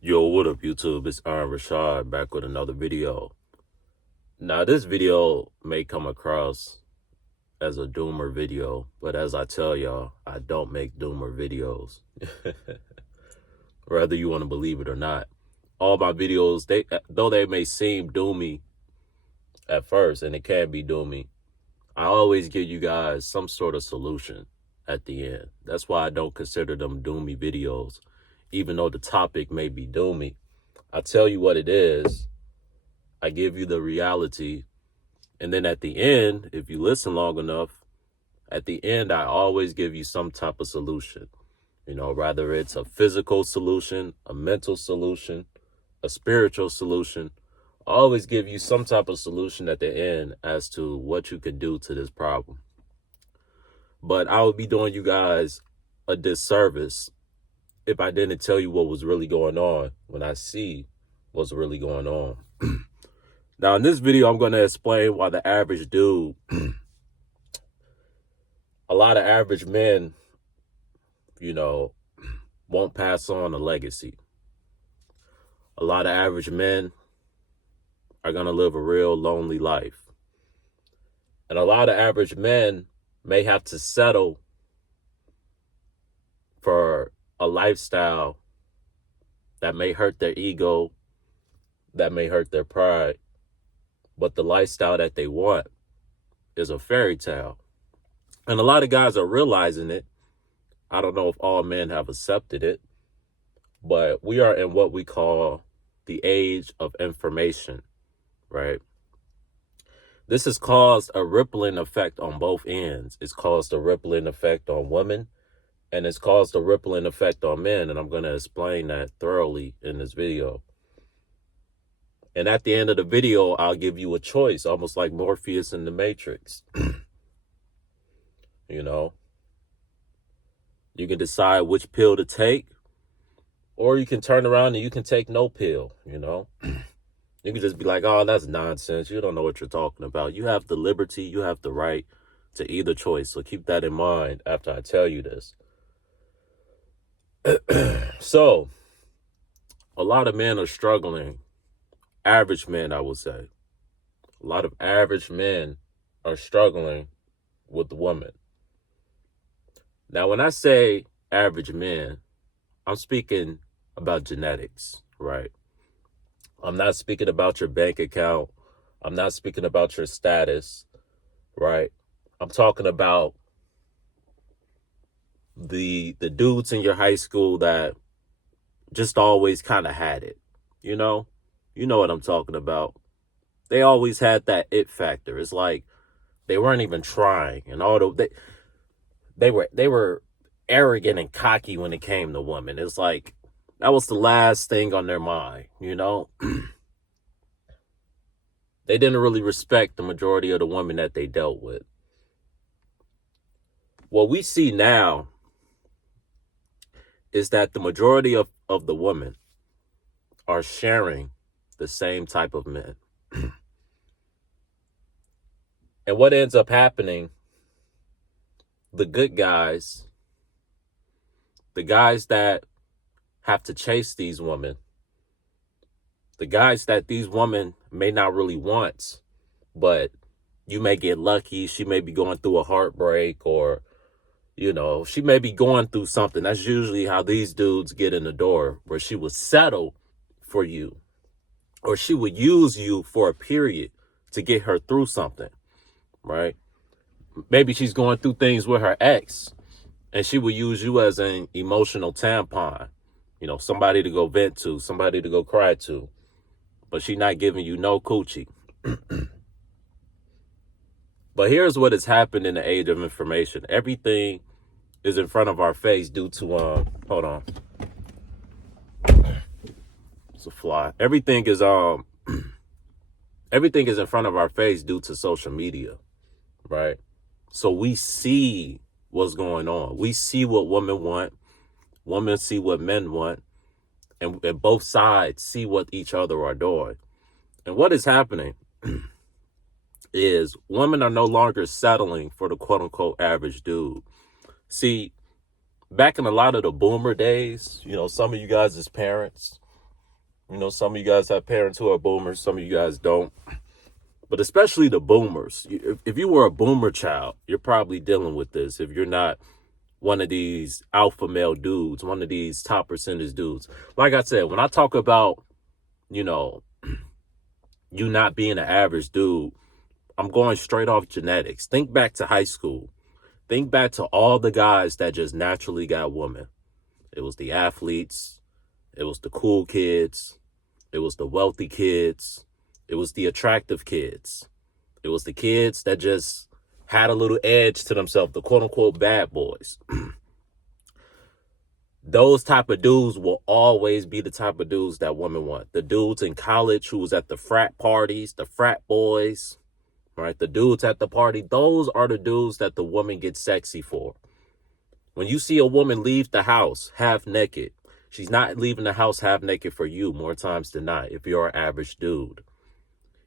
Yo, what up, YouTube? It's Richawd back with another video. Now, this video may come across as a doomer video, but as I tell y'all, I don't make doomer videos. Whether you want to believe it or not. All my videos, though they may seem doomy at first, and it can be doomy, I always give you guys some sort of solution at the end. That's why I don't consider them doomy videos, even though the topic may be doomy. I tell you what it is, I give you the reality, and then at the end, if you listen long enough, at the end, I always give you some type of solution. You know, rather it's a physical solution, a mental solution, a spiritual solution. I always give you some type of solution at the end as to what you can do to this problem. But I would be doing you guys a disservice if I didn't tell you what was really going on when I see what's really going on. Now, in this video, I'm going to explain why the average dude, a lot of average men, you know, won't pass on a legacy. A lot of average men are going to live a real lonely life. And a lot of average men may have to settle for a lifestyle that may hurt their ego, that may hurt their pride, but the lifestyle that they want is a fairy tale. And a lot of guys are realizing it. I don't know if all men have accepted it, but we are in what we call the age of information, right? This has caused a rippling effect on both ends. It's caused a rippling effect on women, and it's caused a rippling effect on men, and I'm going to explain that thoroughly in this video. And at the end of the video, I'll give you a choice, almost like Morpheus in the Matrix. You know, you can decide which pill to take, or you can turn around and you can take no pill, you know. You can just be like, oh, that's nonsense. You don't know what you're talking about. You have the liberty, you have the right to either choice. So keep that in mind after I tell you this. So, a lot of men are struggling. Average men, I would say. A lot of average men are struggling with women. Now, when I say average men, I'm speaking about genetics, right? I'm not speaking about your bank account. I'm not speaking about your status, right? I'm talking about the dudes in your high school that just always kind of had it, you know? You know what I'm talking about. They always had that it factor. It's like they weren't even trying, and although they were arrogant and cocky when it came to women. It's like that was the last thing on their mind, you know? They didn't really respect the majority of the women that they dealt with. What we see now is that the majority of the women are sharing the same type of men. And what ends up happening, the good guys, the guys that have to chase these women, the guys that these women may not really want, but you may get lucky. She may be going through a heartbreak, or, you know, she may be going through something. That's usually how these dudes get in the door, where she would settle for you, or she would use you for a period to get her through something, right? Maybe she's going through things with her ex, and she would use you as an emotional tampon, you know, somebody to go vent to, somebody to go cry to, but she's not giving you no coochie. But here's what has happened in the age of information. Everything is in front of our face due to, hold on. It's a fly. Everything is in front of our face due to social media, right? So we see what's going on. We see what women want. Women see what men want. And both sides see what each other are doing. And what is happening is women are no longer settling for the quote-unquote average dude. See, back in a lot of the boomer days, you know, some of you guys as parents, Some of you guys have parents who are boomers, some of you guys don't. But especially the boomers. If you were a boomer child, you're probably dealing with this. If you're not one of these alpha male dudes, one of these top percentage dudes. Like I said, when I talk about, you not being an average dude, I'm going straight off genetics. Think back to high school. Think back to all the guys that just naturally got women. It was the athletes. It was the cool kids. It was the wealthy kids. It was the attractive kids. It was the kids that just had a little edge to themselves, the quote unquote bad boys. Those type of dudes will always be the type of dudes that women want. The dudes in college who was at the frat parties, the frat boys, right? The dudes at the party, those are the dudes that the woman gets sexy for. When you see a woman leave the house half naked, she's not leaving the house half naked for you more times than not if you're an average dude.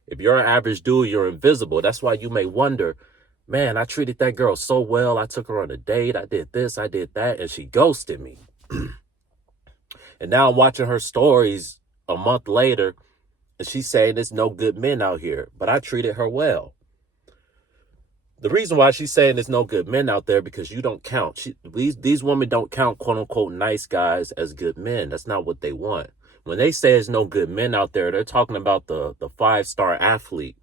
If you're an average dude, you're invisible. That's why you may wonder, man, I treated that girl so well. I took her on a date. I did this, I did that, and she ghosted me. And now I'm watching her stories a month later, and she's saying there's no good men out here, but I treated her well. The reason why she's saying there's no good men out there because you don't count. These women don't count quote unquote nice guys as good men. That's not what they want. When they say there's no good men out there, they're talking about the 5-star athlete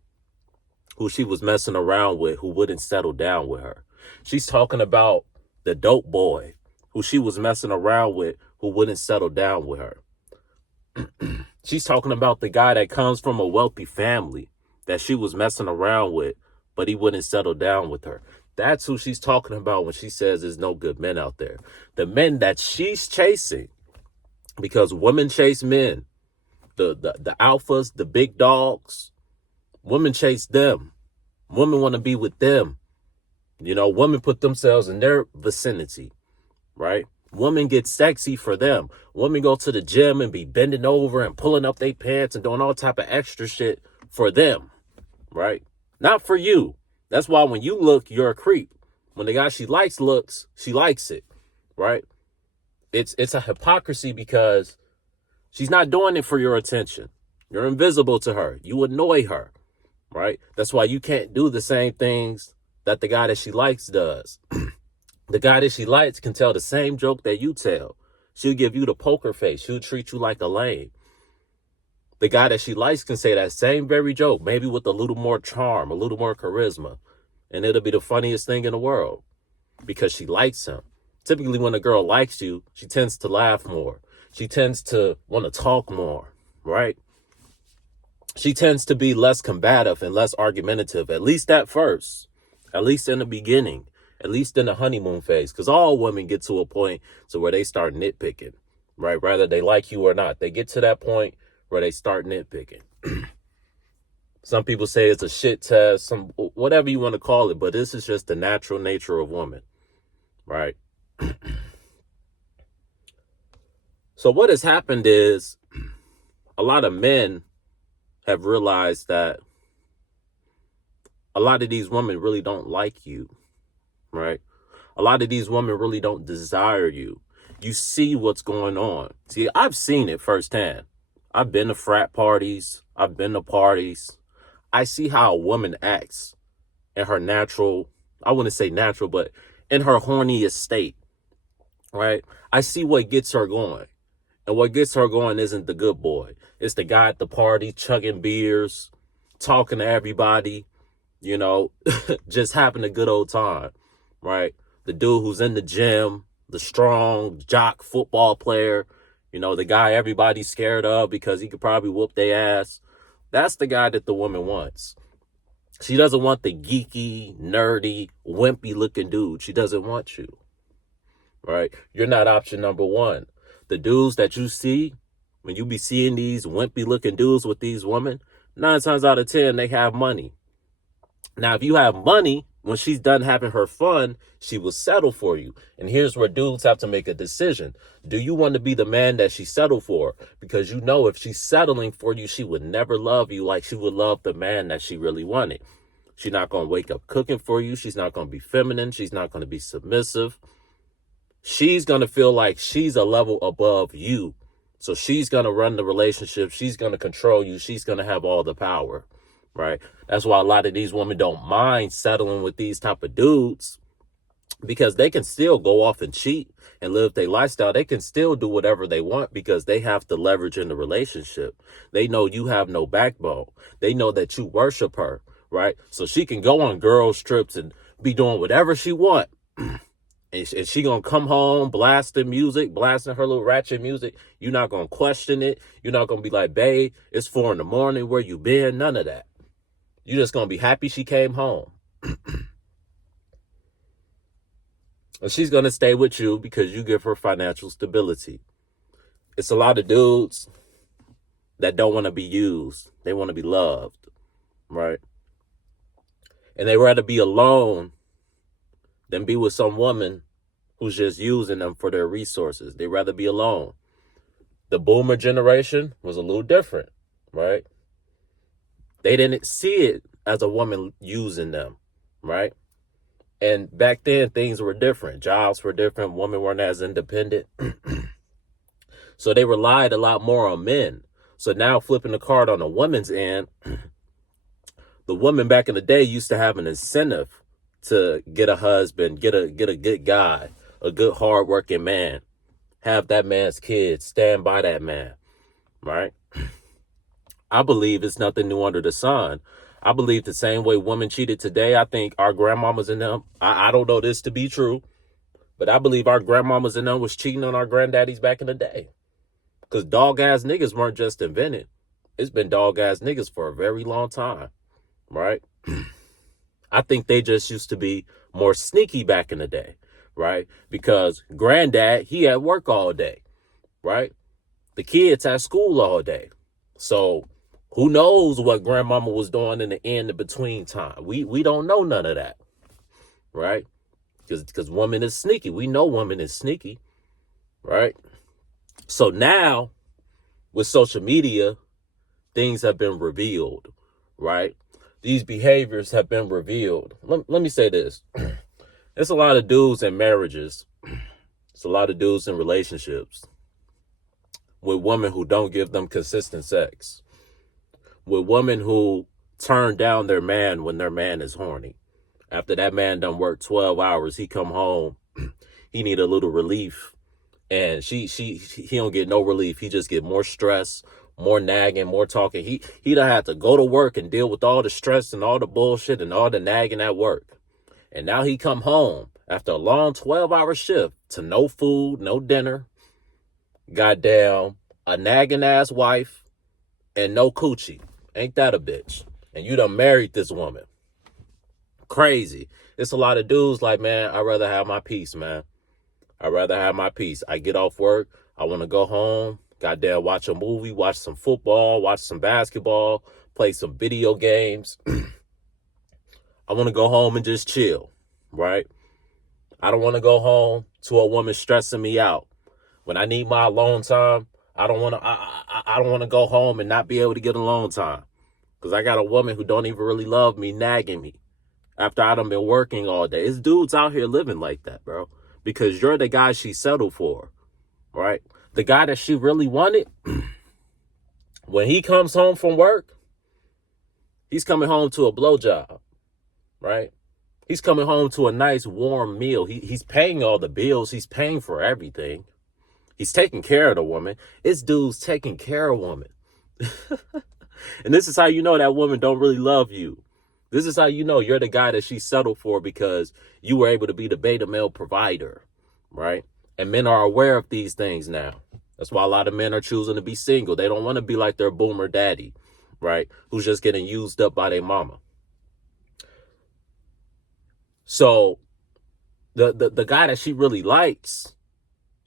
who she was messing around with, who wouldn't settle down with her. She's talking about the dope boy who she was messing around with, who wouldn't settle down with her. She's talking about the guy that comes from a wealthy family that she was messing around with, but he wouldn't settle down with her. That's who she's talking about when she says there's no good men out there. The men that she's chasing, because women chase men, the alphas, the big dogs, women chase them. Women want to be with them. Women put themselves in their vicinity, right? Women get sexy for them. Women go to the gym and be bending over and pulling up their pants and doing all type of extra shit for them, right? Not for you. That's why when you look, you're a creep. When the guy she likes looks, she likes it, right? It's a hypocrisy because she's not doing it for your attention. You're invisible to her. You annoy her, right? That's why you can't do the same things that the guy that she likes does. The guy that she likes can tell the same joke that you tell. She'll give you the poker face. She'll treat you like a lame. The guy that she likes can say that same very joke, maybe with a little more charm, a little more charisma. And it'll be the funniest thing in the world because she likes him. Typically, when a girl likes you, she tends to laugh more. She tends to want to talk more, right? She tends to be less combative and less argumentative, at least at first, at least in the beginning, at least in the honeymoon phase, because all women get to a point to where they start nitpicking, right? Whether they like you or not, they get to that point where they start nitpicking. Some people say it's a shit test, whatever you want to call it, but this is just the natural nature of women, right? So what has happened is a lot of men have realized that a lot of these women really don't like you, right? A lot of these women really don't desire you. You see what's going on. See, I've seen it firsthand. I've been to frat parties. I've been to parties. I see how a woman acts in her natural, I wouldn't say natural, but in her horniest state, right? I see what gets her going. And what gets her going isn't the good boy. It's the guy at the party chugging beers, talking to everybody, just having a good old time, right? The dude who's in the gym, the strong jock football player, the guy everybody's scared of because he could probably whoop their ass. That's the guy that the woman wants. She doesn't want the geeky, nerdy, wimpy looking dude. She doesn't want you, right? You're not option number one. The dudes that you see, when you be seeing these wimpy looking dudes with these women, 9 times out of 10, they have money. Now, if you have money, when she's done having her fun, she will settle for you. And here's where dudes have to make a decision. Do you want to be the man that she settled for? Because if she's settling for you, she would never love you like she would love the man that she really wanted. She's not going to wake up cooking for you. She's not going to be feminine. She's not going to be submissive. She's going to feel like she's a level above you So she's going to run the relationship. She's going to control you. She's going to have all the power, right? That's why a lot of these women don't mind settling with these type of dudes, because they can still go off and cheat and live their lifestyle. They can still do whatever they want because they have the leverage in the relationship. They know you have no backbone. They know that you worship her, right? So she can go on girls' trips and be doing whatever she want. And she gonna come home blasting her little ratchet music. You're not gonna question it. You're not gonna be like, babe, it's 4 a.m. Where you been? None of that. You're just gonna be happy she came home. And she's gonna stay with you because you give her financial stability. It's a lot of dudes that don't want to be used. They want to be loved, right? And they rather be alone than be with some woman who's just using them for their resources. They'd rather be alone. The boomer generation was a little different, right? They didn't see it as a woman using them, right? And back then, things were different. Jobs were different. Women weren't as independent. So they relied a lot more on men. So now flipping the card on the woman's end, the woman back in the day used to have an incentive to get a husband, get a good guy, a good hardworking man, have that man's kids, stand by that man, right? I believe it's nothing new under the sun. I believe the same way women cheated today. I think our grandmamas and them, I don't know this to be true, but I believe our grandmamas and them was cheating on our granddaddies back in the day. Because dog-ass niggas weren't just invented. It's been dog-ass niggas for a very long time, right? I think they just used to be more sneaky back in the day, right? Because granddad, he at work all day, right? The kids at school all day. So who knows what grandmama was doing in the between time? We don't know none of that, right? Because woman is sneaky. We know woman is sneaky, right? So now with social media, things have been revealed, right? These behaviors have been revealed. Let me say this. There's a lot of dudes in marriages. It's a lot of dudes in relationships with women who don't give them consistent sex. With women who turn down their man when their man is horny. After that man done work 12 hours, he come home, he need a little relief. And he don't get no relief. He just get more stress, more nagging, more talking. He done have to go to work and deal with all the stress and all the bullshit and all the nagging at work. And now he come home after a long 12-hour shift to no food, no dinner, goddamn, a nagging ass wife, and no coochie. Ain't that a bitch? And you done married this woman. Crazy. It's a lot of dudes like, man, I'd rather have my peace, man. I'd rather have my peace. I get off work. I want to go home. Goddamn, watch a movie, watch some football, watch some basketball, play some video games. I want to go home and just chill, right? I don't want to go home to a woman stressing me out. When I need my alone time, I don't want to go home and not be able to get alone time. Because I got a woman who don't even really love me, nagging me after I done been working all day. It's dudes out here living like that, bro. Because you're the guy she settled for, right? The guy that she really wanted, when he comes home from work, he's coming home to a blowjob, right? He's coming home to a nice warm meal. He's paying all the bills. He's paying for everything. He's taking care of the woman. It's dudes taking care of women. And this is how you know that woman don't really love you. This is how you know you're the guy that she settled for, because you were able to be the beta male provider, right? And men are aware of these things now. That's why a lot of men are choosing to be single. They don't want to be like their boomer daddy, right? Who's just getting used up by their mama. So the guy that she really likes,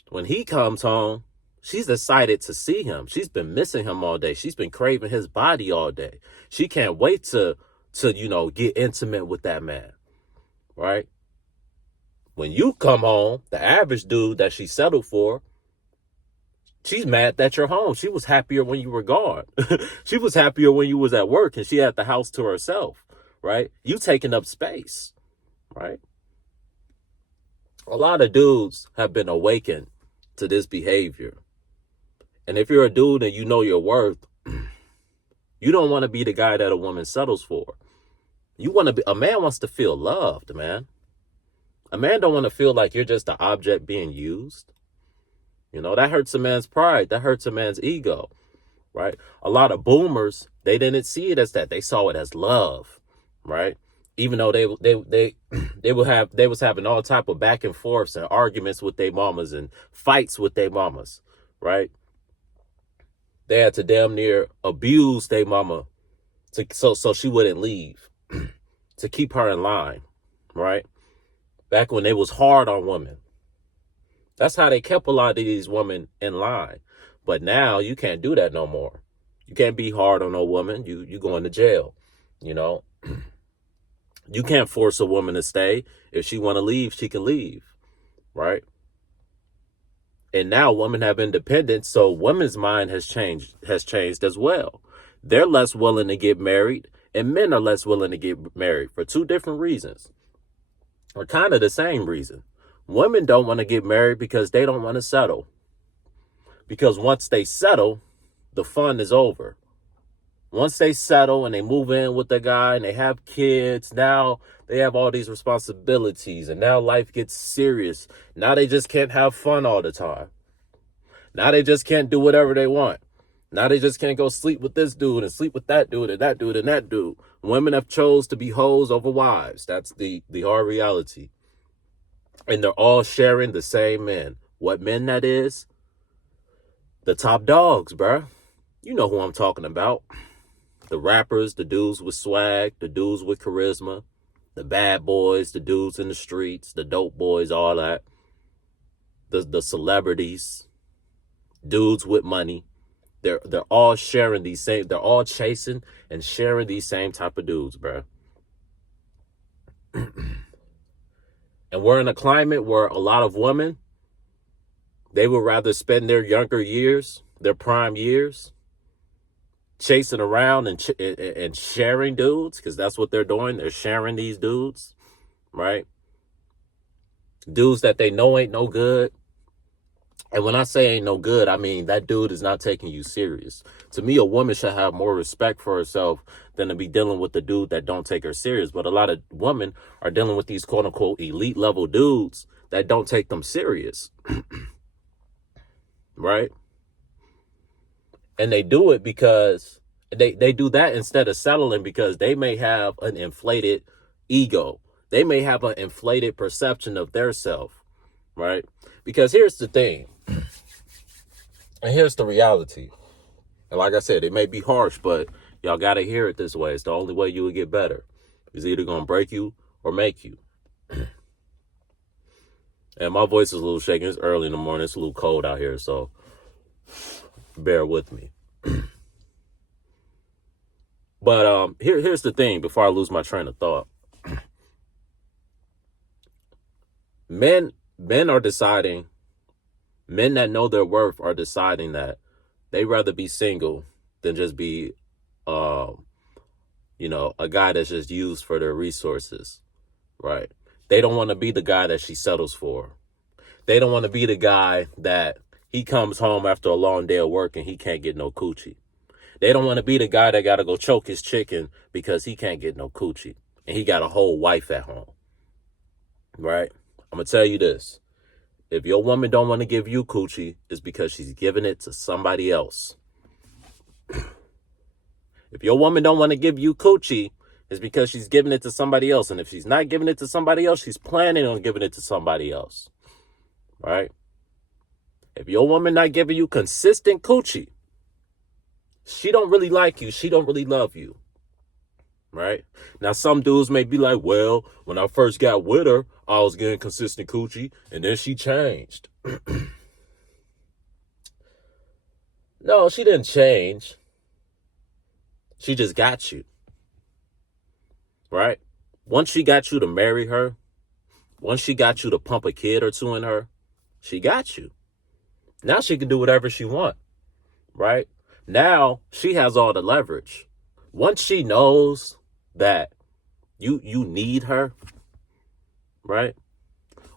when he comes home, she's excited to see him. She's been missing him all day. She's been craving his body all day. She can't wait to get intimate with that man, right? When you come home, the average dude that she settled for, she's mad that you're home. She was happier when you were gone. She was happier when you was at work and she had the house to herself, right? You taking up space, right? A lot of dudes have been awakened to this behavior. And if you're a dude and you know your worth, you don't want to be the guy that a woman settles for. You want to be, a man wants to feel loved, man. A man don't want to feel like you're just an object being used. You know, that hurts a man's pride. That hurts a man's ego, right? A lot of boomers, they didn't see it as that. They saw it as love, right? Even though they was having all type of back and forths and arguments with their mamas and fights with their mamas, right? They had to damn near abuse their mama so she wouldn't leave, to keep her in line, right? Back when they was hard on women. That's how they kept a lot of these women in line. But now you can't do that no more. You can't be hard on a woman. You going to jail, you know. You can't force a woman to stay. If she want to leave, she can leave, right? And now women have independence, so women's mind has changed as well. They're less willing to get married, and men are less willing to get married for two different reasons. Or kind of the same reason. Women don't want to get married because they don't want to settle. Because once they settle, the fun is over. Once they settle and they move in with the guy and they have kids, now they have all these responsibilities and now life gets serious. Now they just can't have fun all the time. Now they just can't do whatever they want. Now they just can't go sleep with this dude and sleep with that dude and that dude and that dude. Women have chose to be hoes over wives. That's the hard reality. And they're all sharing the same men. What men that is? The top dogs, bruh. You know who I'm talking about. The rappers, the dudes with swag, the dudes with charisma, the bad boys, the dudes in the streets, the dope boys, all that. The celebrities, dudes with money. They're all sharing these same, they're all chasing and sharing these same type of dudes, bruh. And we're in a climate where a lot of women, they would rather spend their younger years, their prime years, chasing around and sharing dudes, because that's what they're doing. They're sharing these dudes, right? Dudes that they know ain't no good. And when I say ain't no good, I mean that dude is not taking you serious. To me, a woman should have more respect for herself than to be dealing with the dude that don't take her serious. But a lot of women are dealing with these quote unquote elite level dudes that don't take them serious. Right? And they do it because they do that instead of settling, because they may have an inflated ego. They may have an inflated perception of their self, right? Because here's the thing, and here's the reality. And like I said, it may be harsh, but y'all got to hear it this way. It's the only way you will get better. It's either going to break you or make you. And my voice is a little shaky. It's early in the morning. It's a little cold out here, so bear with me. But here's the thing before I lose my train of thought. Men are deciding, men that know their worth are deciding that they'd rather be single than just be, a guy that's just used for their resources, right? They don't want to be the guy that she settles for. They don't want to be the guy that he comes home after a long day of work and he can't get no coochie. They don't want to be the guy that got to go choke his chicken because he can't get no coochie and he got a whole wife at home, right? I'm going to tell you this. If your woman don't want to give you coochie, it's because she's giving it to somebody else. If your woman don't want to give you coochie, it's because she's giving it to somebody else. And if she's not giving it to somebody else, she's planning on giving it to somebody else, right? If your woman not giving you consistent coochie, she don't really like you. She don't really love you. Right? Now, some dudes may be like, well, when I first got with her, I was getting consistent coochie, and then she changed. No, she didn't change. She just got you. Right? Once she got you to marry her, once she got you to pump a kid or two in her, she got you. Now she can do whatever she wants. Right? Now she has all the leverage. Once she knows that you need her, right?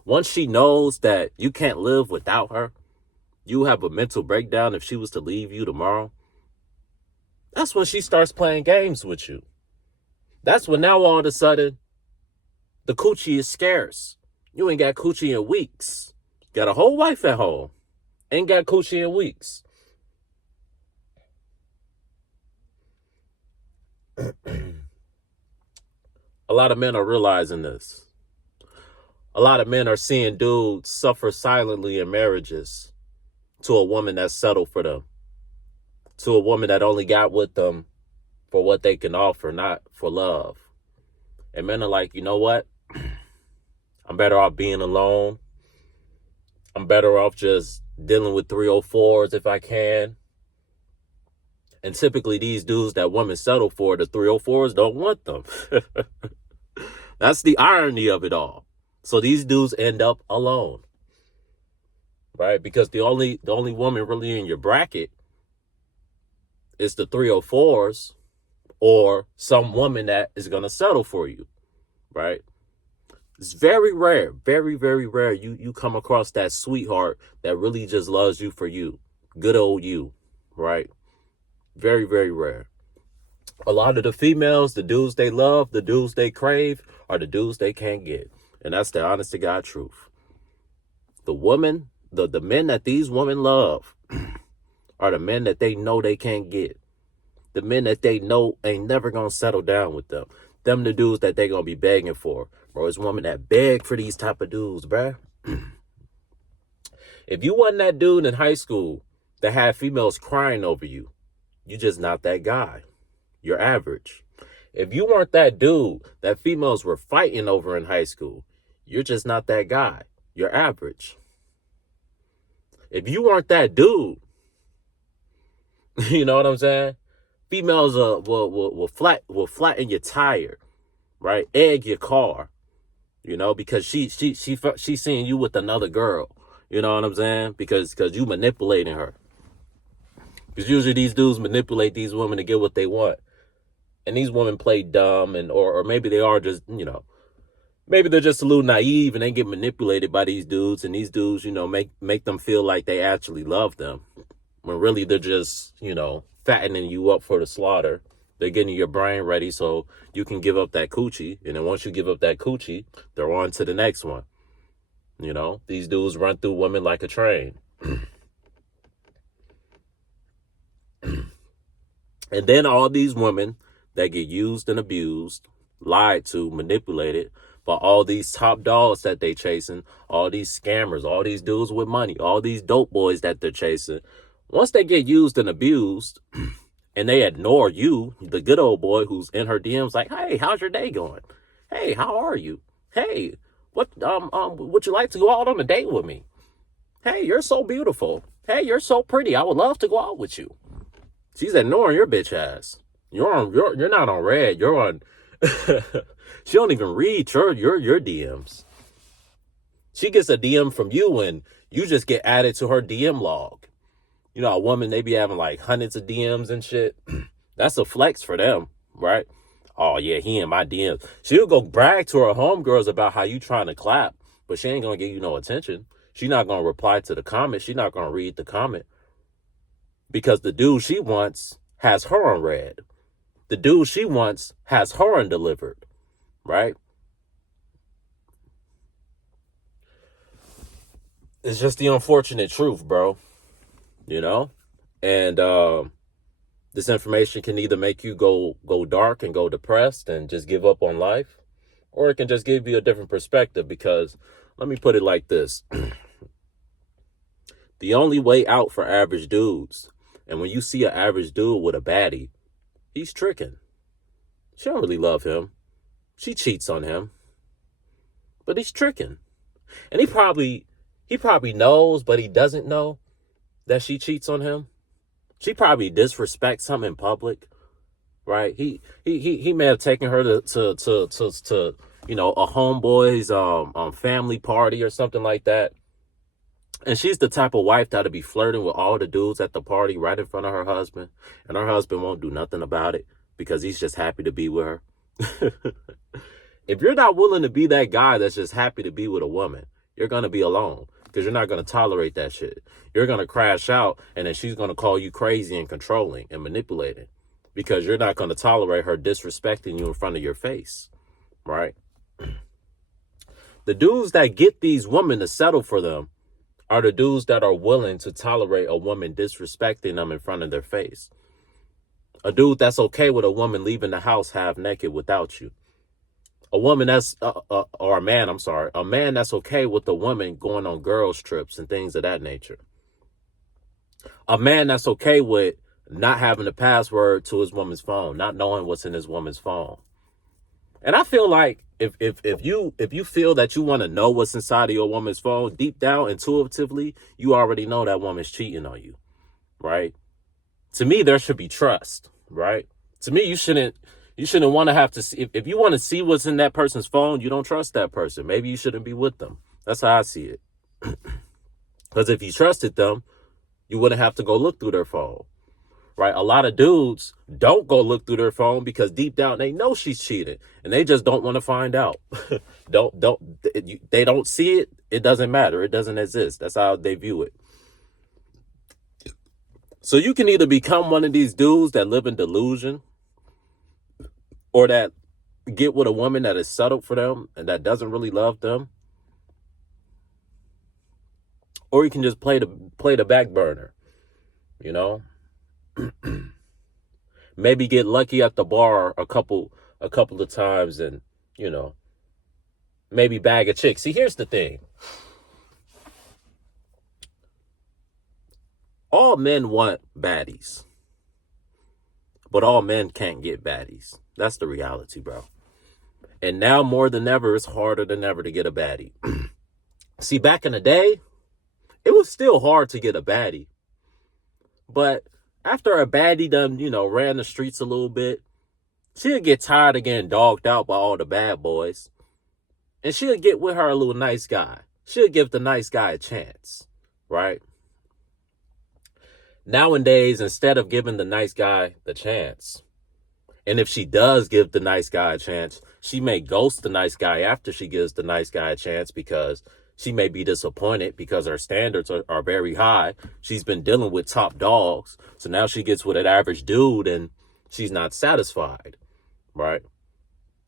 Once she knows that you can't live without her, you have a mental breakdown if she was to leave you tomorrow. That's when she starts playing games with you. That's when now all of a sudden the coochie is scarce. You ain't got coochie in weeks. Got a whole wife at home. Ain't got coochie in weeks. A lot of men are realizing this. A lot of men are seeing dudes suffer silently in marriages to a woman that's settled for them. To a woman that only got with them for what they can offer, not for love. And men are like, you know what? I'm better off being alone. I'm better off just dealing with 304s if I can. And typically these dudes that women settle for, the 304s, don't want them. That's the irony of it all. So these dudes end up alone. Right? Because the only woman really in your bracket is the 304s or some woman that is going to settle for you. Right? It's very rare, very, very rare you come across that sweetheart that really just loves you for you. Good old you, right? Very, very rare. A lot of the females, the dudes they love, the dudes they crave, are the dudes they can't get. And that's the honest to God truth. The women, the men that these women love are the men that they know they can't get. The men that they know ain't never going to settle down with them. Them the dudes that they going to be begging for. Bro, it's women that beg for these type of dudes, bruh. If you wasn't that dude in high school that had females crying over you, you just not that guy. You're average. If you weren't that dude that females were fighting over in high school, you're just not that guy. You're average. If you weren't that dude, you know what I'm saying? Females will flatten your tire, right? Egg your car, you know, because she's seeing you with another girl. You know what I'm saying? Because you manipulating her. Because usually these dudes manipulate these women to get what they want. And these women play dumb or maybe they are just, you know, maybe they're just a little naive and they get manipulated by these dudes. And these dudes, you know, make them feel like they actually love them. When really they're just, you know, fattening you up for the slaughter. They're getting your brain ready so you can give up that coochie. And then once you give up that coochie, they're on to the next one. You know, these dudes run through women like a train. And then all these women that get used and abused, lied to, manipulated by all these top dogs that they chasing, all these scammers, all these dudes with money, all these dope boys that they're chasing. Once they get used and abused and they ignore you, the good old boy who's in her DMs like, hey, how's your day going? Hey, how are you? Hey, would you like to go out on a date with me? Hey, you're so beautiful. Hey, you're so pretty. I would love to go out with you. She's ignoring your bitch ass. You're not on red. You're on. She don't even read your DMs. She gets a DM from you and you just get added to her DM log. You know, a woman, they be having like hundreds of DMs and shit. That's a flex for them, right? Oh yeah, he in my DMs. She'll go brag to her homegirls about how you trying to clap, but she ain't gonna give you no attention. She not gonna reply to the comment. She not gonna read the comment. Because the dude she wants has her on red. The dude she wants has her undelivered, right? It's just the unfortunate truth, bro. You know? And this information can either make you go dark and go depressed and just give up on life, or it can just give you a different perspective. Because let me put it like this. The only way out for average dudes, and when you see an average dude with a baddie, he's tricking. She don't really love him. She cheats on him. But he's tricking. And he probably knows, but he doesn't know that she cheats on him. She probably disrespects him in public, right? He may have taken her to you know, a homeboy's family party or something like that. And she's the type of wife that'll be flirting with all the dudes at the party right in front of her husband. And her husband won't do nothing about it because he's just happy to be with her. If you're not willing to be that guy that's just happy to be with a woman, you're going to be alone. because you're not going to tolerate that shit. You're going to crash out, and then she's going to call you crazy and controlling and manipulating because you're not going to tolerate her disrespecting you in front of your face, right? The dudes that get these women to settle for them are the dudes that are willing to tolerate a woman disrespecting them in front of their face. A dude that's okay with a woman leaving the house half naked without you. A woman that's, or a man, I'm sorry, a man that's okay with a woman going on girls' trips and things of that nature. A man that's okay with not having a password to his woman's phone, not knowing what's in his woman's phone. And I feel like if you feel that you want to know what's inside of your woman's phone, deep down, intuitively, you already know that woman's cheating on you, right? To me, there should be trust, right? To me, you shouldn't want to have to see, if you want to see what's in that person's phone, you don't trust that person. Maybe you shouldn't be with them. That's how I see it. Because if you trusted them, you wouldn't have to go look through their phone, right? A lot of dudes don't go look through their phone because deep down they know she's cheating and they just don't want to find out. They don't see it. It doesn't matter. It doesn't exist. That's how they view it. So you can either become one of these dudes that live in delusion, or that get with a woman that is settled for them and that doesn't really love them. Or you can just play the back burner, you know? Maybe get lucky at the bar a couple of times and, you know, maybe bag a chick. See, here's the thing. All men want baddies, but all men can't get baddies. That's the reality, bro. And now more than ever, it's harder than ever to get a baddie. See, back in the day, it was still hard to get a baddie. But after a baddie done, you know, ran the streets a little bit, she'll get tired of getting dogged out by all the bad boys. And she'll get with her a little nice guy. She'll give the nice guy a chance, right? Nowadays, instead of giving the nice guy the chance, and if she does give the nice guy a chance, she may ghost the nice guy after she gives the nice guy a chance because she may be disappointed because her standards are very high. She's been dealing with top dogs. So now she gets with an average dude and she's not satisfied, right?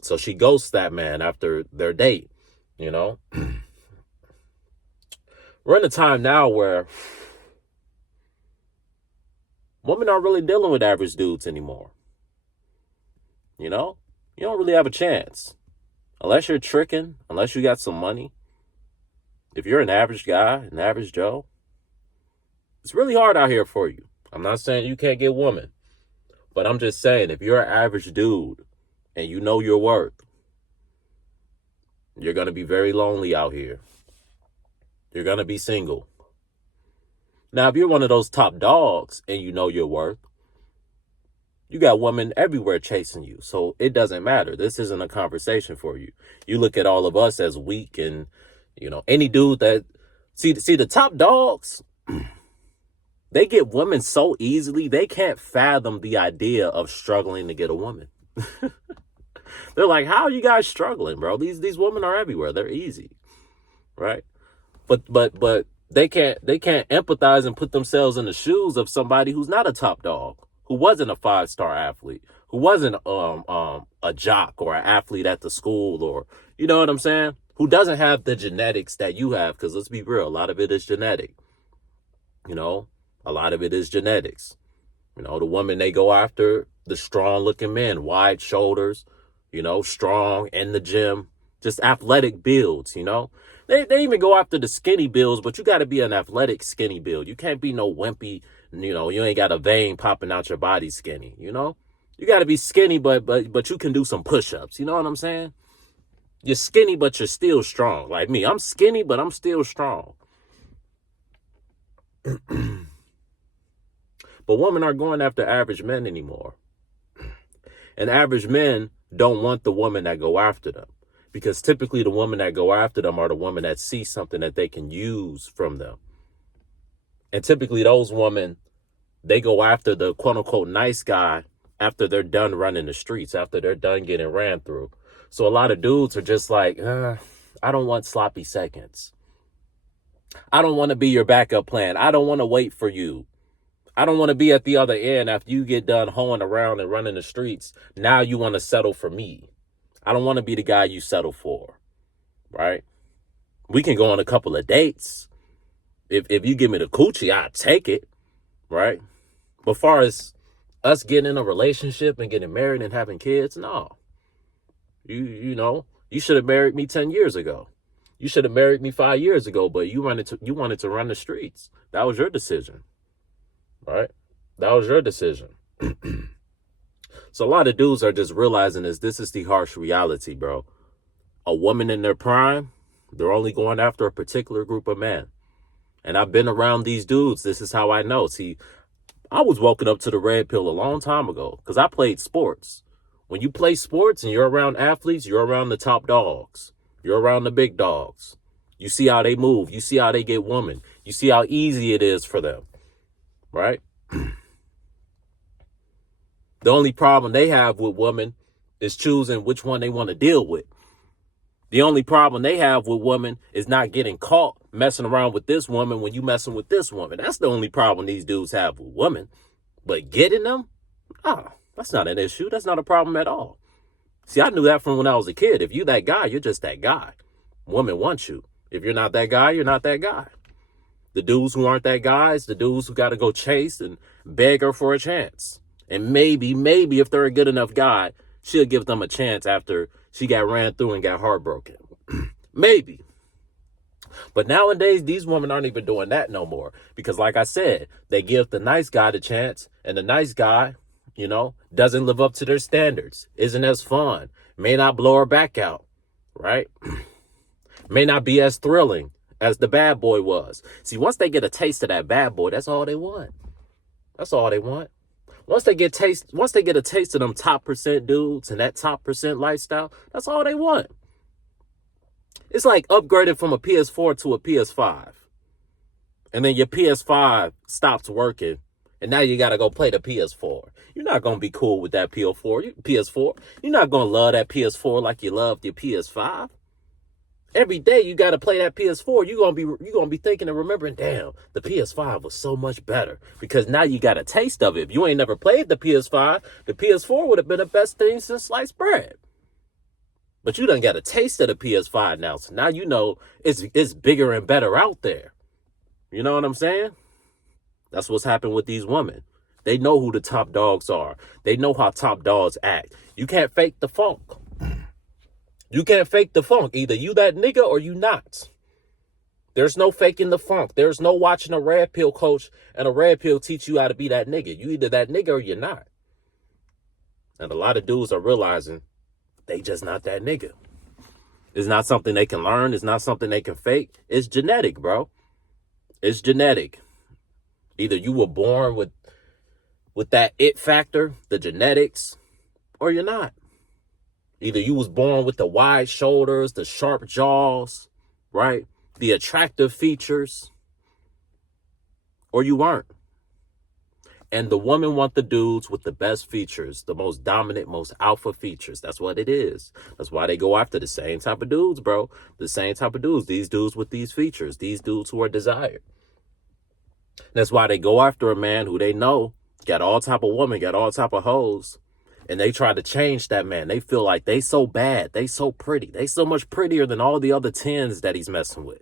So she ghosts that man after their date, you know? We're in a time now where women aren't really dealing with average dudes anymore. You know, you don't really have a chance unless you're tricking, unless you got some money. If you're an average guy, an average Joe, it's really hard out here for you. I'm not saying you can't get women, but I'm just saying if you're an average dude and you know your worth, you're going to be very lonely out here. You're going to be single. Now, if you're one of those top dogs and you know your worth, you got women everywhere chasing you. So it doesn't matter. This isn't a conversation for you. You look at all of us as weak and, you know, any dude that see the top dogs, they get women so easily. They can't fathom the idea of struggling to get a woman. They're like, how are you guys struggling, bro? These women are everywhere. They're easy. Right. But they can't empathize and put themselves in the shoes of somebody who's not a top dog, who wasn't a 5-star athlete, who wasn't a jock or an athlete at the school, or, you know what I'm saying? Who doesn't have the genetics that you have, because let's be real, a lot of it is genetic. You know, a lot of it is genetics. You know, the women, they go after the strong-looking men, wide shoulders, you know, strong, in the gym, just athletic builds, you know? They even go after the skinny builds, but you got to be an athletic skinny build. You can't be no wimpy, you know, you ain't got a vein popping out your body skinny, you know? You got to be skinny, but you can do some push-ups, you know what I'm saying? You're skinny, but you're still strong. Like me, I'm skinny, but I'm still strong. But women aren't going after average men anymore. And average men don't want the woman that go after them. Because typically the women that go after them are the women that see something that they can use from them. And typically those women, they go after the quote unquote nice guy after they're done running the streets, after they're done getting ran through. So a lot of dudes are just like, I don't want sloppy seconds. I don't want to be your backup plan. I don't want to wait for you. I don't want to be at the other end after you get done hoeing around and running the streets. Now you want to settle for me. I don't want to be the guy you settle for, right? We can go on a couple of dates. If you give me the coochie, I'll take it, right? But far as us getting in a relationship and getting married and having kids, no. You know, you should have married me 10 years ago. You should have married me 5 years ago, but you wanted to run the streets. That was your decision, right? That was your decision. So a lot of dudes are just realizing this is the harsh reality, bro. A woman in their prime, they're only going after a particular group of men. And I've been around these dudes. This is how I know. See, I was woken up to the red pill a long time ago because I played sports. When you play sports and you're around athletes, you're around the top dogs. You're around the big dogs. You see how they move. You see how they get women. You see how easy it is for them, right? The only problem they have with women is choosing which one they want to deal with. The only problem they have with women is not getting caught messing around with this woman when you messing with this woman. That's the only problem these dudes have with women. But getting them? That's not an issue. That's not a problem at all. See, I knew that from when I was a kid. If you that guy, you're just that guy. Women want you. If you're not that guy, you're not that guy. The dudes who aren't that guys, the dudes who got to go chase and beg her for a chance. And maybe if they're a good enough guy, she'll give them a chance after she got ran through and got heartbroken. Maybe. But nowadays, these women aren't even doing that no more. Because like I said, they give the nice guy the chance. And the nice guy, you know, doesn't live up to their standards. Isn't as fun. May not blow her back out. Right? May not be as thrilling as the bad boy was. See, once they get a taste of that bad boy, that's all they want. That's all they want. Once they get a taste of them top percent dudes and that top percent lifestyle, that's all they want. It's like upgrading from a PS4 to a PS5. And then your PS5 stops working. And now you got to go play the PS4. You're not going to be cool with that PS4. You're not going to love that PS4 like you loved your PS5. Every day you got to play that PS4. You're going to be thinking and remembering, damn, the PS5 was so much better because now you got a taste of it. If you ain't never played the PS5, the PS4 would have been the best thing since sliced bread. But you done got a taste of the PS5 now. So now you know it's bigger and better out there. You know what I'm saying? That's what's happened with these women. They know who the top dogs are. They know how top dogs act. You can't fake the funk. You can't fake the funk. Either you that nigga or you not. There's no faking the funk. There's no watching a red pill coach and a red pill teach you how to be that nigga. You either that nigga or you're not. And a lot of dudes are realizing they just not that nigga. It's not something they can learn. It's not something they can fake. It's genetic, bro. It's genetic. Either you were born with that it factor, the genetics, or you're not. Either you was born with the wide shoulders, the sharp jaws, right? The attractive features, or you weren't. And the women want the dudes with the best features, the most dominant, most alpha features. That's what it is. That's why they go after the same type of dudes, bro. The same type of dudes. These dudes with these features. These dudes who are desired. That's why they go after a man who they know got all type of women, got all type of hoes. And they try to change that man. They feel like they so bad. They so pretty. They so much prettier than all the other 10s that he's messing with.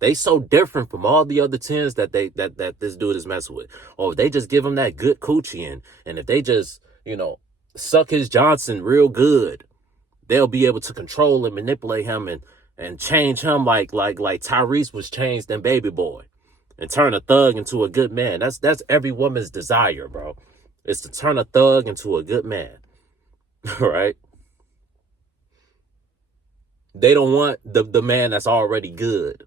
They so different from all the other 10s that this dude is messing with. Or if they just give him that good coochie and if they just, you know, suck his Johnson real good, they'll be able to control and manipulate him and change him like Tyrese was changed in Baby Boy and turn a thug into a good man. That's every woman's desire, bro. It's to turn a thug into a good man, right? They don't want the man that's already good.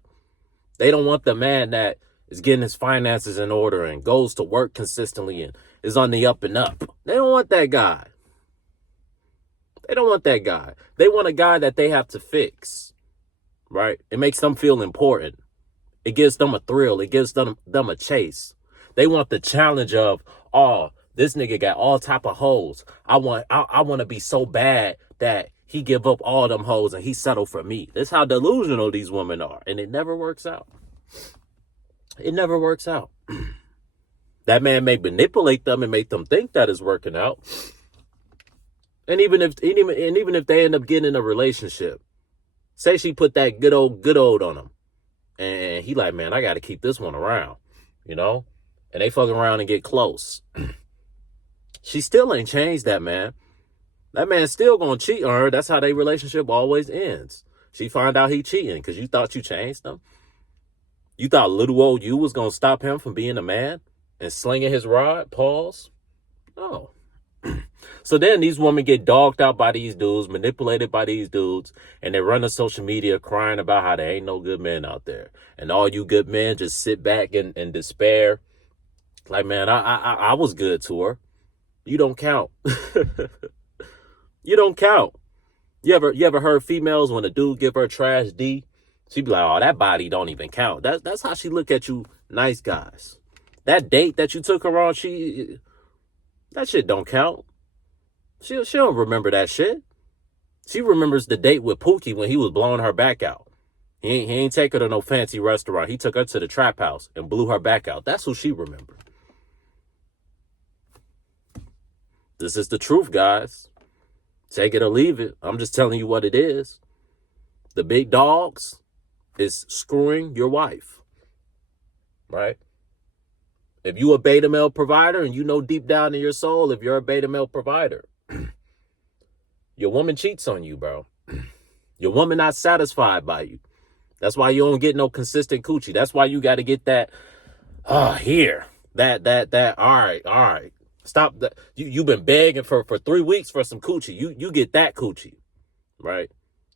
They don't want the man that is getting his finances in order and goes to work consistently and is on the up and up. They don't want that guy. They don't want that guy. They want a guy that they have to fix, right? It makes them feel important. It gives them a thrill. It gives them a chase. They want the challenge of, oh, this nigga got all type of hoes. I want to be so bad that he give up all them hoes and he settle for me. That's how delusional these women are. And it never works out. It never works out. That man may manipulate them and make them think that it's working out. And even if they end up getting in a relationship, say she put that good old on him, and he like, man, I got to keep this one around, you know? And they fuck around and get close. She still ain't changed that man. That man's still gonna cheat on her. That's how their relationship always ends. She find out he cheating because you thought you changed him. You thought little old you was gonna stop him from being a man and slinging his rod. Pause. No. So then these women get dogged out by these dudes, manipulated by these dudes, and they run to social media crying about how there ain't no good men out there. And all you good men just sit back in despair. Like, man, I was good to her. You don't count. You don't count. You ever heard females when a dude give her trash D? She be like, oh, that body don't even count. That's how she look at you nice guys. That date that you took her on, that shit don't count. She don't remember that shit. She remembers the date with Pookie when he was blowing her back out. He ain't take her to no fancy restaurant. He took her to the trap house and blew her back out. That's who she remembered. This is the truth, guys. Take it or leave it. I'm just telling you what it is. The big dogs is screwing your wife. Right? If you a beta male provider and you know deep down in your soul, if you're a beta male provider, your woman cheats on you, bro. Your woman not satisfied by you. That's why you don't get no consistent coochie. That's why you got to get that, here. That, all right. Stop that. You've been begging for 3 weeks for some coochie. You get that coochie, right?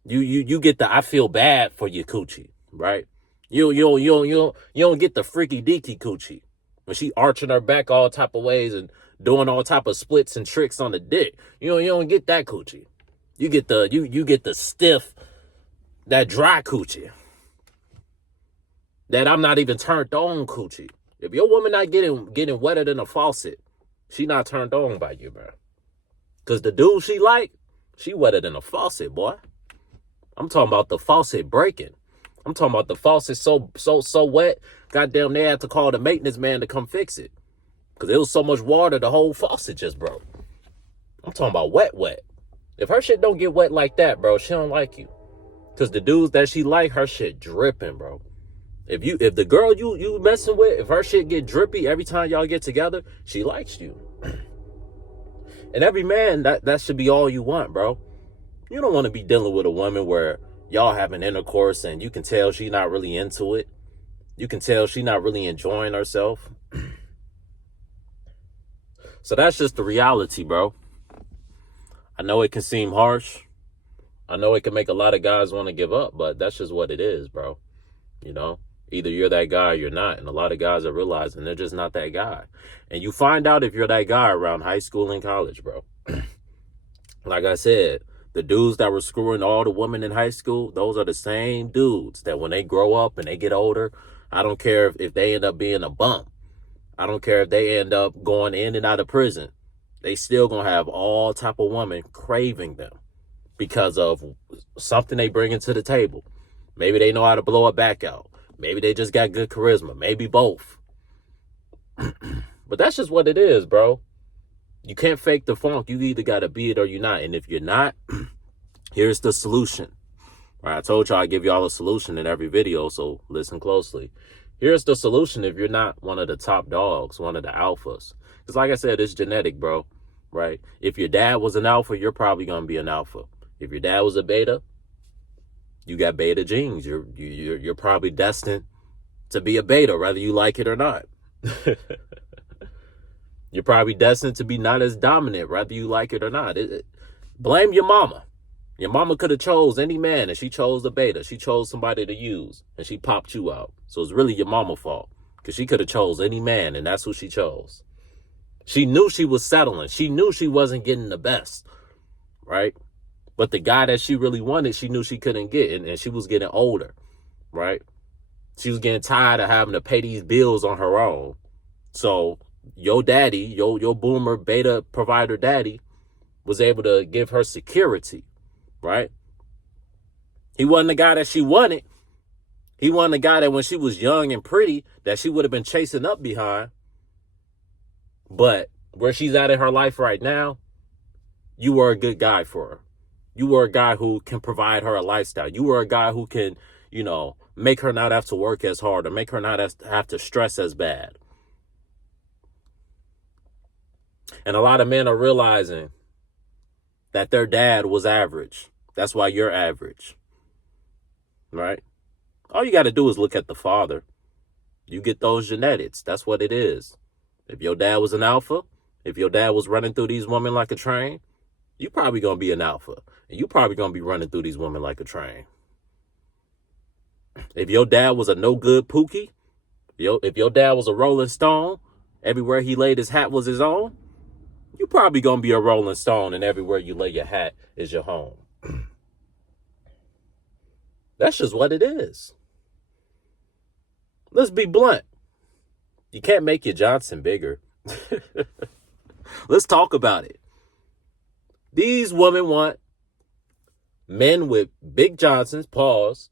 You get the I feel bad for your coochie, right? You don't get the freaky deaky coochie when she arching her back all type of ways and doing all type of splits and tricks on the dick. You don't get that coochie. You get the stiff, that dry coochie. That I'm not even turned on coochie. If your woman not getting wetter than a faucet, she not turned on by you, bro. Because the dude she wetter than a faucet, boy. I'm talking about the faucet breaking. I'm talking about the faucet so wet, goddamn, they had to call the maintenance man to come fix it. Because there was so much water, the whole faucet just broke. I'm talking about wet. If her shit don't get wet like that, bro, she don't like you. Because the dudes that she like, her shit dripping, bro. If the girl you messing with, if her shit get drippy every time y'all get together, she likes you. And every man, that should be all you want, bro. You don't want to be dealing with a woman where y'all having intercourse and you can tell she not really into it. You can tell she not really enjoying herself. So that's just the reality, bro. I know it can seem harsh. I know it can make a lot of guys want to give up, but that's just what it is, bro. You know, either you're that guy or you're not. And a lot of guys are realizing they're just not that guy. And you find out if you're that guy around high school and college, bro. Like I said, the dudes that were screwing all the women in high school, those are the same dudes that when they grow up and they get older, I don't care if they end up being a bum. I don't care if they end up going in and out of prison. They still gonna have all type of women craving them because of something they bring into the table. Maybe they know how to blow it back out. Maybe they just got good charisma. Maybe both. But that's just what it is, bro. You can't fake the funk. You either got to be it or you're not. And if you're not, here's the solution. All right, I told y'all I give y'all a solution in every video, so listen closely. Here's the solution if you're not one of the top dogs, one of the alphas. Because like I said, it's genetic, bro, right? If your dad was an alpha, you're probably going to be an alpha. If your dad was a beta, you got beta genes. You're probably destined to be a beta, whether you like it or not. You're probably destined to be not as dominant, whether you like it or not. Blame your mama. Your mama could have chose any man, and she chose the beta. She chose somebody to use, and she popped you out. So it's really your mama's fault, because she could have chose any man, and that's who she chose. She knew she was settling. She knew she wasn't getting the best, right? But the guy that she really wanted, she knew she couldn't get, and she was getting older, right? She was getting tired of having to pay these bills on her own. So your daddy, your boomer beta provider daddy, was able to give her security, right? He wasn't the guy that she wanted. He wanted a guy that when she was young and pretty, that she would have been chasing up behind. But where she's at in her life right now, you were a good guy for her. You were a guy who can provide her a lifestyle. You were a guy who can, make her not have to work as hard or make her not have to stress as bad. And a lot of men are realizing that their dad was average. That's why you're average. Right? All you got to do is look at the father. You get those genetics. That's what it is. If your dad was an alpha, if your dad was running through these women like a train, you probably going to be an alpha. And you probably going to be running through these women like a train. If your dad was a no good Pookie, if your dad was a Rolling Stone, everywhere he laid his hat was his own, you probably going to be a Rolling Stone and everywhere you lay your hat is your home. That's just what it is. Let's be blunt. You can't make your Johnson bigger. Let's talk about it. These women want men with big Johnsons, pause.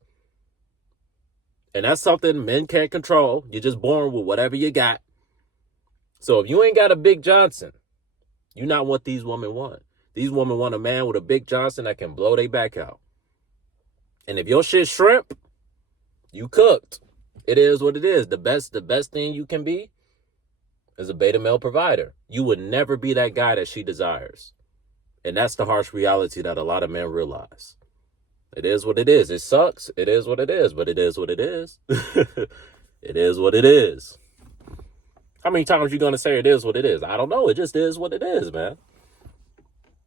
And that's something men can't control. You're just born with whatever you got. So if you ain't got a big Johnson, you're not what these women want. These women want a man with a big Johnson that can blow their back out. And if your shit shrimp, you cooked. It is what it is. The best thing you can be is a beta male provider. You would never be that guy that she desires. And that's the harsh reality that a lot of men realize. It is what it is. It sucks. It is what it is, but it is what it is. It is what it is. How many times you going to say it is what it is? I don't know. It just is what it is, man.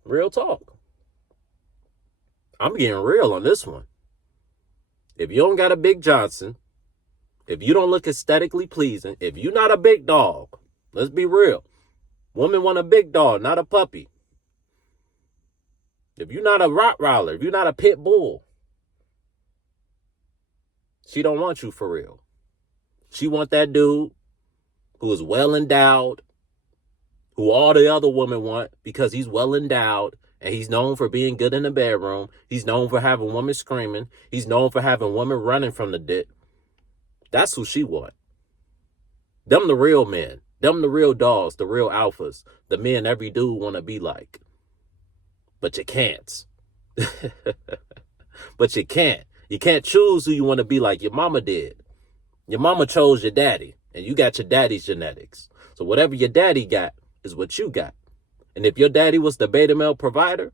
Real talk. I'm getting real on this one. If you don't got a big Johnson, if you don't look aesthetically pleasing, if you're not a big dog, let's be real. Women want a big dog, not a puppy. If you're not a Rottweiler, if you're not a pit bull, she don't want you for real. She want that dude who is well endowed, who all the other women want because he's well endowed and he's known for being good in the bedroom. He's known for having women screaming. He's known for having women running from the dick. That's who she want. Them the real men. Them the real dogs, the real alphas, the men every dude want to be like. But you can't. But you can't. You can't choose who you want to be like. Your mama did. Your mama chose your daddy, and you got your daddy's genetics. So whatever your daddy got is what you got. And if your daddy was the beta male provider,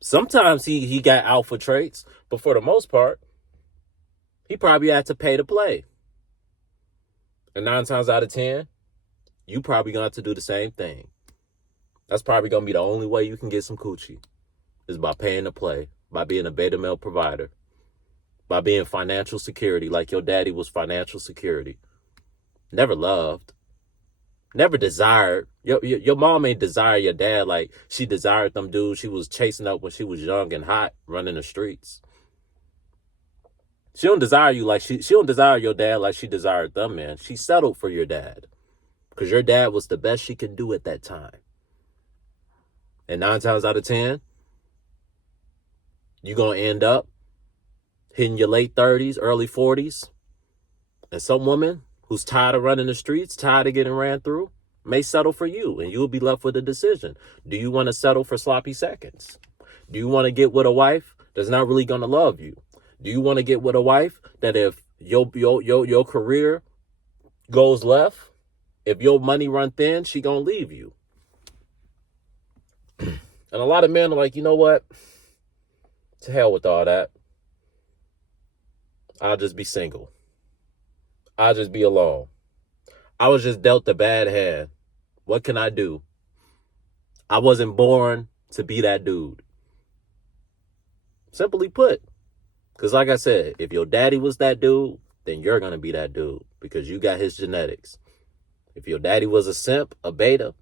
sometimes he got alpha traits, but for the most part, he probably had to pay to play. And 9 times out of 10, you probably going to have to do the same thing. That's probably going to be the only way you can get some coochie is by paying to play, by being a beta male provider, by being financial security like your daddy was financial security. Never loved, never desired. Your mom ain't desire your dad like she desired them dudes she was chasing up when she was young and hot running the streets. She don't desire you like she don't desire your dad like she desired them, man. She settled for your dad because your dad was the best she could do at that time. And 9 times out of 10, you're going to end up hitting your late 30s, early 40s. And some woman who's tired of running the streets, tired of getting ran through, may settle for you. And you'll be left with a decision. Do you want to settle for sloppy seconds? Do you want to get with a wife that's not really going to love you? Do you want to get with a wife that if your career goes left, if your money run thin, she going to leave you? And a lot of men are like, you know what? To hell with all that. I'll just be single. I'll just be alone. I was just dealt a bad hand. What can I do? I wasn't born to be that dude. Simply put. Because like I said, if your daddy was that dude, then you're going to be that dude because you got his genetics. If your daddy was a simp, a beta,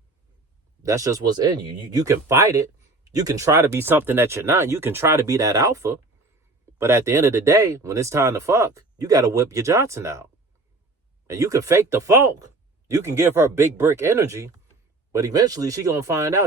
that's just what's in you. You can fight it. You can try to be something that you're not. You can try to be that alpha. But at the end of the day, when it's time to fuck, you got to whip your Johnson out. And you can fake the funk. You can give her big brick energy. But eventually she going to find out